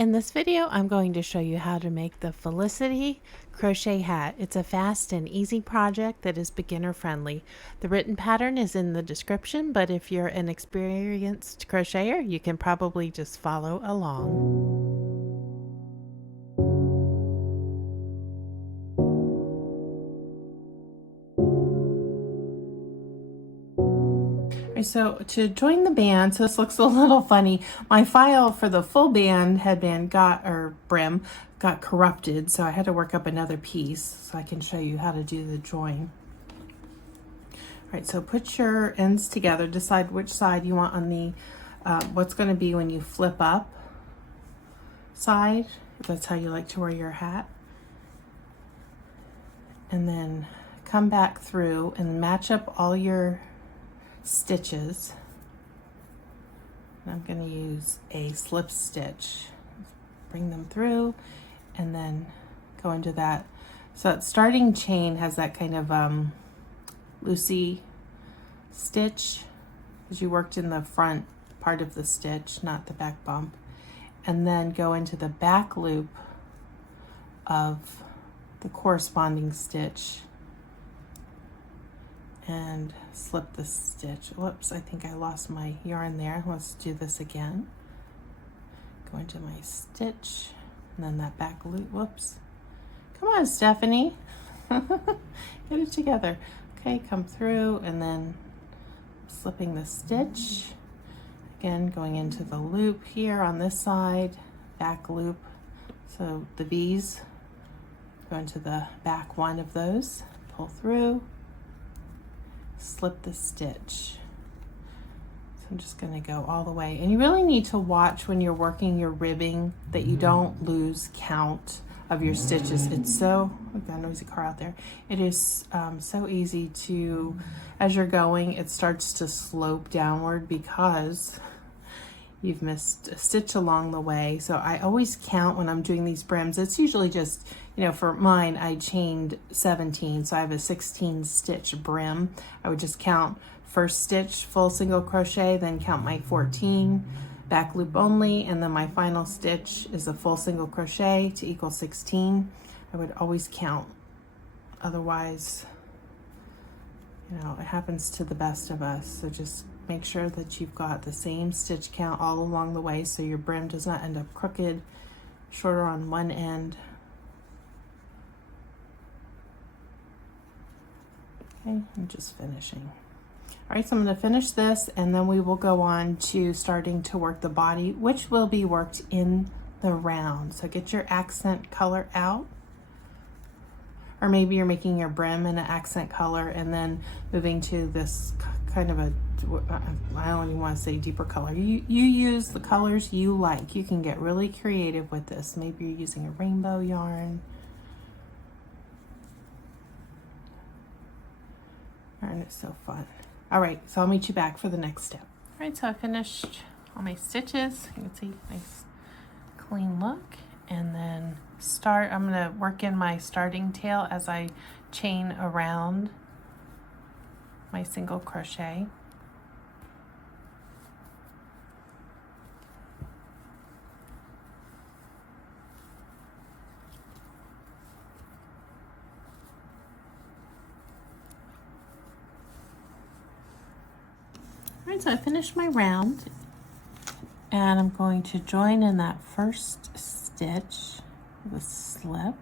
In this video, I'm going to show you how to make the Felicity crochet hat. It's a fast and easy project that is beginner friendly. The written pattern is in the description, but if you're an experienced crocheter, you can probably just follow along. So to join the band, so this looks a little funny. My file for the full band headband brim got corrupted, so I had to work up another piece so I can show you how to do the join. All right, so put your ends together. Decide which side you want on the what's going to be when you flip up side. That's how you like to wear your hat. And then come back through and match up all your stitches. I'm going to use a slip stitch. Bring them through and then go into that. So that starting chain has that kind of loosey stitch because you worked in the front part of the stitch, not the back bump. And then go into the back loop of the corresponding stitch and slip the stitch. Whoops, I think I lost my yarn there. Let's do this again. Go into my stitch and then that back loop. Whoops. Come on, Stephanie. Get it together. Okay, come through and then slipping the stitch. Again, going into the loop here on this side, back loop. So the V's go into the back one of those, pull through, slip the stitch. So I'm just going to go all the way, and you really need to watch when you're working your ribbing that you don't lose count of your stitches. It's so, we've got a noisy car out there. It is so easy to, as you're going, it starts to slope downward because you've missed a stitch along the way. So I always count when I'm doing these brims. It's usually just, you know, for mine, I chained 17, so I have a 16 stitch brim. I would just count first stitch, full single crochet, then count my 14, back loop only, and then my final stitch is a full single crochet to equal 16. I would always count. Otherwise, you know, it happens to the best of us. So just make sure that you've got the same stitch count all along the way so your brim does not end up crooked, shorter on one end. Okay, I'm just finishing. All right, so I'm going to finish this and then we will go on to starting to work the body, which will be worked in the round. So get your accent color out. Or maybe you're making your brim in an accent color and then moving to this kind of a, I don't even want to say deeper color. You use the colors you like. You can get really creative with this. Maybe you're using a rainbow yarn. And it's so fun. All right, so I'll meet you back for the next step. All right, so I finished all my stitches. You can see nice clean look. And then I'm gonna work in my starting tail as I chain around my single crochet. All right, so I finished my round and I'm going to join in that first stitch with slip.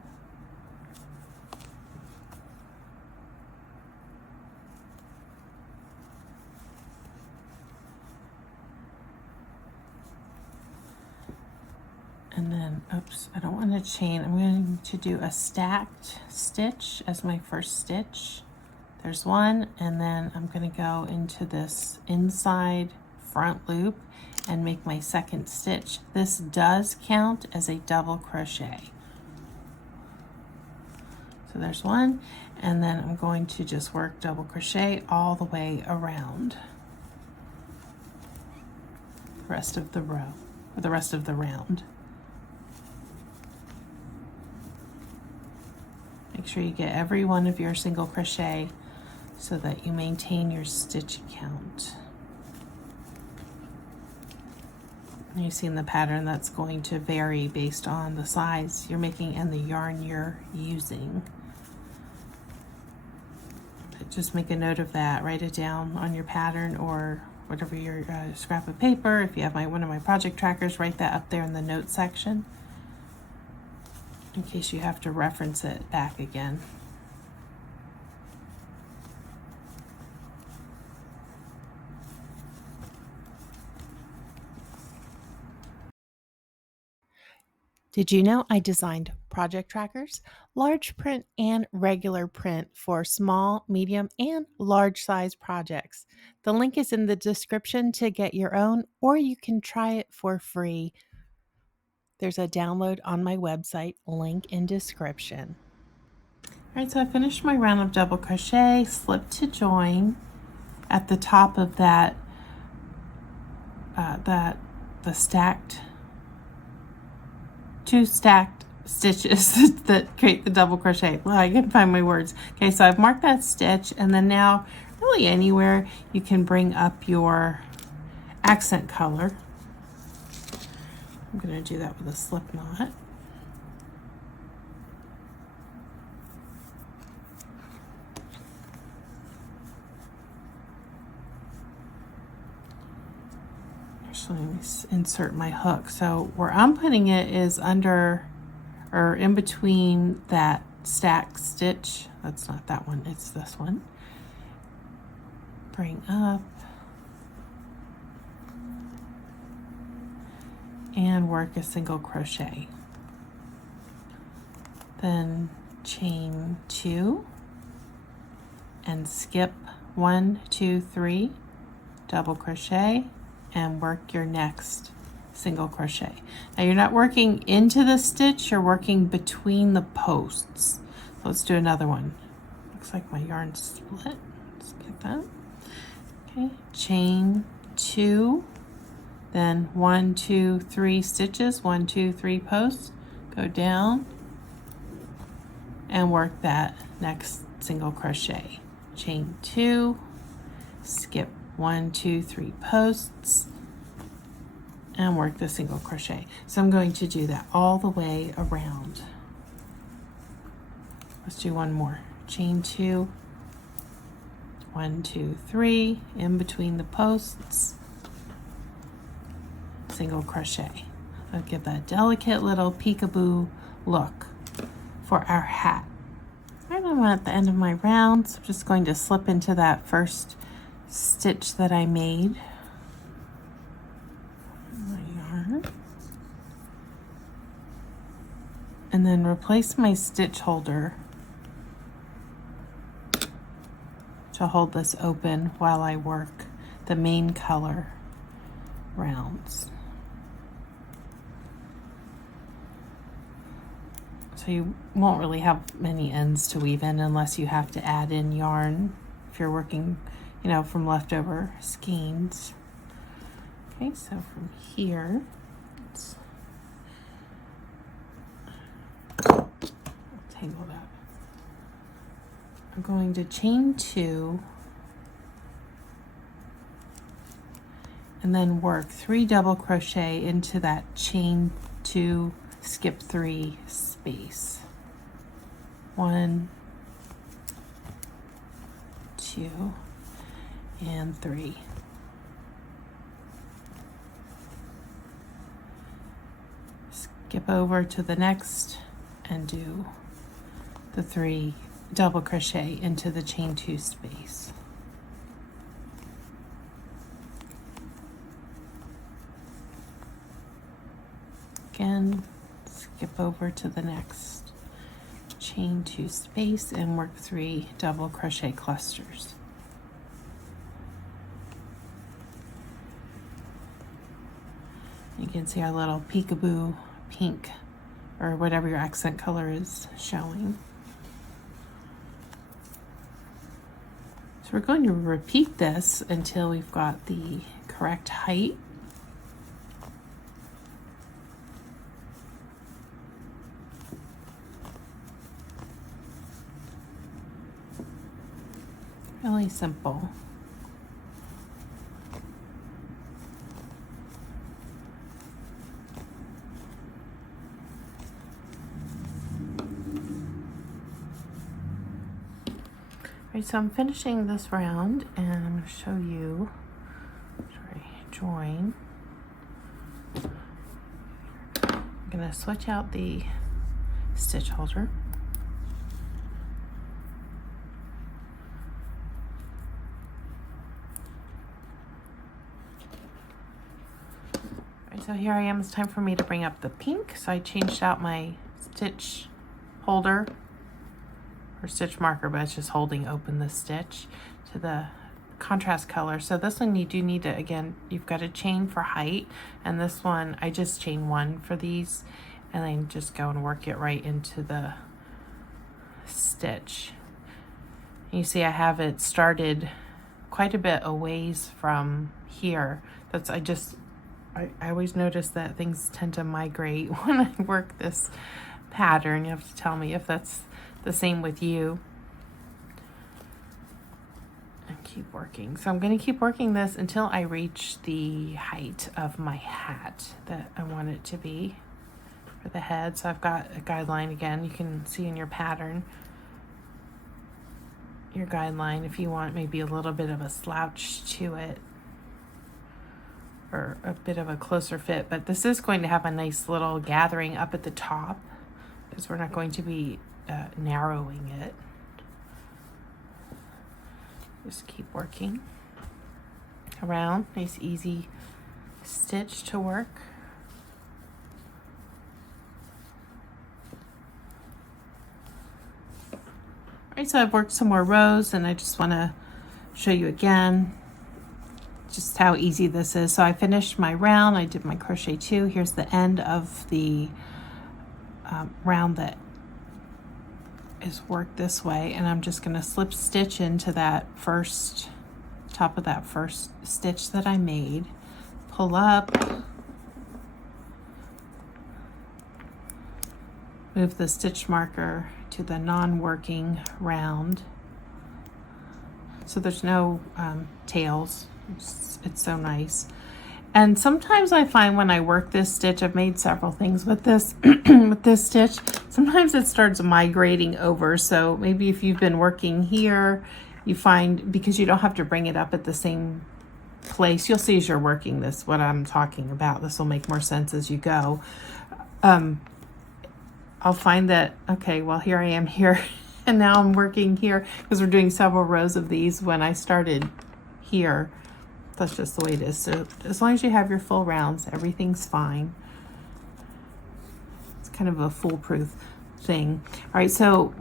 And then, oops, I don't want to chain. I'm going to do a stacked stitch as my first stitch. There's one, and then I'm going to go into this inside front loop and make my second stitch. This does count as a double crochet. So there's one, and then I'm going to just work double crochet all the way around the rest of the row, or the rest of the round. Make sure you get every one of your single crochet so that you maintain your stitch count. You see in the pattern that's going to vary based on the size you're making and the yarn you're using. But just make a note of that, write it down on your pattern or whatever your scrap of paper. If you have one of my project trackers, write that up there in the notes section in case you have to reference it back again. Did you know I designed project trackers, large print and regular print for small, medium, and large size projects? The link is in the description to get your own, or you can try it for free. There's a download on my website, link in description. All right, so I finished my round of double crochet, slipped to join at the top of that, the stacked, two stacked stitches that create the double crochet. Well, I can find my words. Okay, so I've marked that stitch, and then now really anywhere you can bring up your accent color. I'm going to do that with a slip knot. Actually, let me insert my hook. So where I'm putting it is under or in between that stack stitch. That's not that one, it's this one. Bring up and work a single crochet. Then chain 2 and skip 1, 2, 3, double crochet, and work your next single crochet. Now you're not working into the stitch, you're working between the posts. Let's do another one. Looks like my yarn's split. Let's get that. Okay, chain 2, then 1, 2, 3 stitches, 1, 2, 3 posts, go down and work that next single crochet. Chain 2, skip 1, 2, 3 posts, and work the single crochet. So I'm going to do that all the way around. Let's do one more. Chain 2, 1, 2, 3, in between the posts, single crochet. I'll give that delicate little peekaboo look for our hat. All right, I'm at the end of my round, so I'm just going to slip into that first stitch that I made. My yarn. And then replace my stitch holder to hold this open while I work the main color rounds. So you won't really have many ends to weave in unless you have to add in yarn if you're working, you know, from leftover skeins. Okay, so from here, let's tangle that. I'm going to chain 2 and then work 3 double crochet into that chain 2, skip 3 space. 1, 2, and 3. Skip over to the next and do the 3 double crochet into the chain 2 space. Again, skip over to the next chain 2 space and work 3 double crochet clusters. You can see our little peekaboo pink or whatever your accent color is showing. So we're going to repeat this until we've got the correct height. Really simple. Alright, so I'm finishing this round and I'm going to show you, join. I'm going to switch out the stitch holder. Alright, so here I am. It's time for me to bring up the pink. So I changed out my stitch holder or stitch marker, but it's just holding open the stitch to the contrast color. So this one you do need to, again, you've got to chain for height, and this one I just chain one for these and then just go and work it right into the stitch. You see I have it started quite a bit a ways from here. That's I always notice that things tend to migrate when I work this pattern. You have to tell me if that's the same with you. And keep working. So I'm going to keep working this until I reach the height of my hat that I want it to be for the head. So I've got a guideline again. You can see in your pattern your guideline if you want maybe a little bit of a slouch to it or a bit of a closer fit, but this is going to have a nice little gathering up at the top because we're not going to be narrowing it. Just keep working around. Nice easy stitch to work. Alright, so I've worked some more rows and I just want to show you again just how easy this is. So I finished my round, I did my crochet 2. Here's the end of the round that is worked this way, and I'm just going to slip stitch into that first top of that first stitch that I made, pull up, move the stitch marker to the non-working round so there's no tails. It's so nice. And sometimes I find when I work this stitch, I've made several things with this with this stitch, sometimes it starts migrating over. So maybe if you've been working here, you find, because you don't have to bring it up at the same place, you'll see as you're working this what I'm talking about. This will make more sense as you go. I'll find that, okay, well, here I am here and now I'm working here because we're doing several rows of these when I started here. That's just the way it is. So as long as you have your full rounds, everything's fine. It's kind of a foolproof thing. All right, so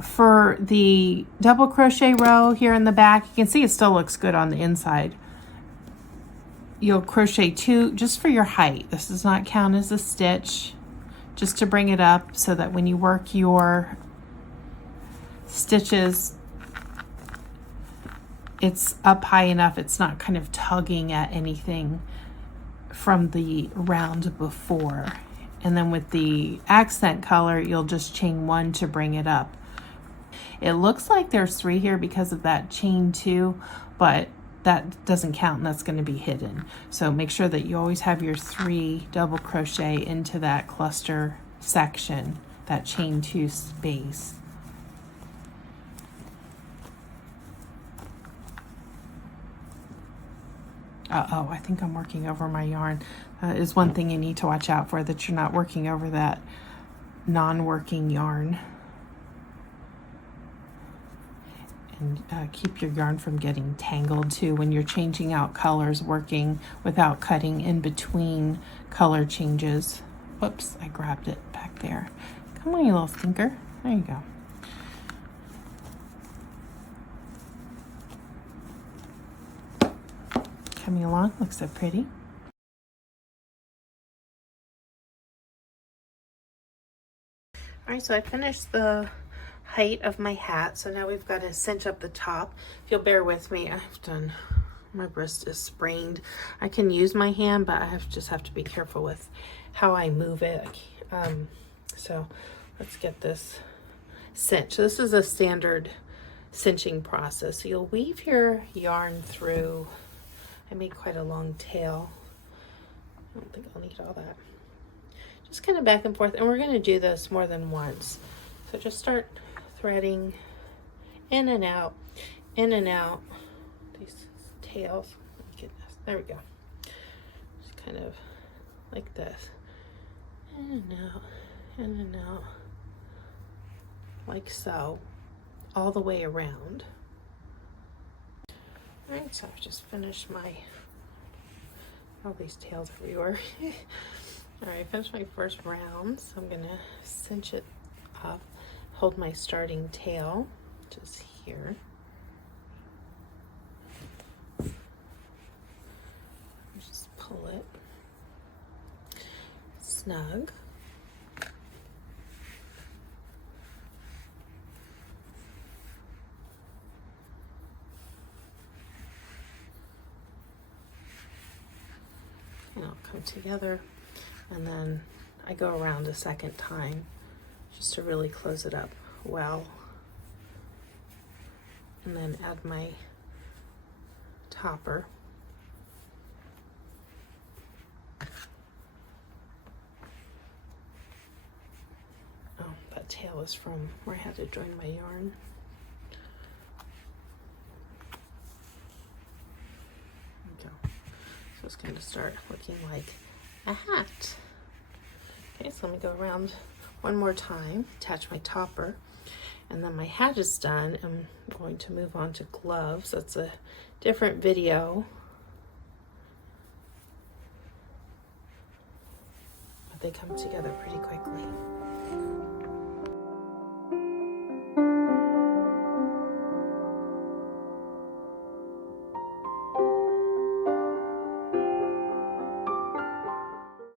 for the double crochet row here in the back, you can see it still looks good on the inside. You'll crochet 2 just for your height. This does not count as a stitch, just to bring it up so that when you work your stitches, it's up high enough, it's not kind of tugging at anything from the round before. And then with the accent color, you'll just chain 1 to bring it up. It looks like there's 3 here because of that chain 2, but that doesn't count and that's going to be hidden. So make sure that you always have your 3 double crochet into that cluster section, that chain 2 space. Uh-oh, I think I'm working over my yarn. Is one thing you need to watch out for, that you're not working over that non-working yarn. And keep your yarn from getting tangled too when you're changing out colors, working without cutting in between color changes. Whoops, I grabbed it back there. Come on, you little stinker. There you go. Coming along, looks so pretty. All right, so I finished the height of my hat, so now we've got to cinch up the top. If you'll bear with me, my wrist is sprained. I can use my hand, but I just have to be careful with how I move it. So let's get this cinch. So this is a standard cinching process. So you'll weave your yarn through. I made quite a long tail. I don't think I'll need all that. Just kind of back and forth, and we're going to do this more than once. So just start threading in and out. in and out these tails. Oh my goodness, there we go. Just kind of like this, in and out, in and out, like so, all the way around. All right, so I've just finished my, all these tails everywhere. All right, I finished my first round, so I'm gonna cinch it up, hold my starting tail, which is here. Just pull it snug. And it'll come together, and then I go around a second time just to really close it up well, and then add my topper. Oh, that tail is from where I had to join my yarn. There we go. So it's going to start looking like a hat. Okay, so let me go around one more time, attach my topper, and then my hat is done. I'm going to move on to gloves. That's a different video, but they come together pretty quickly.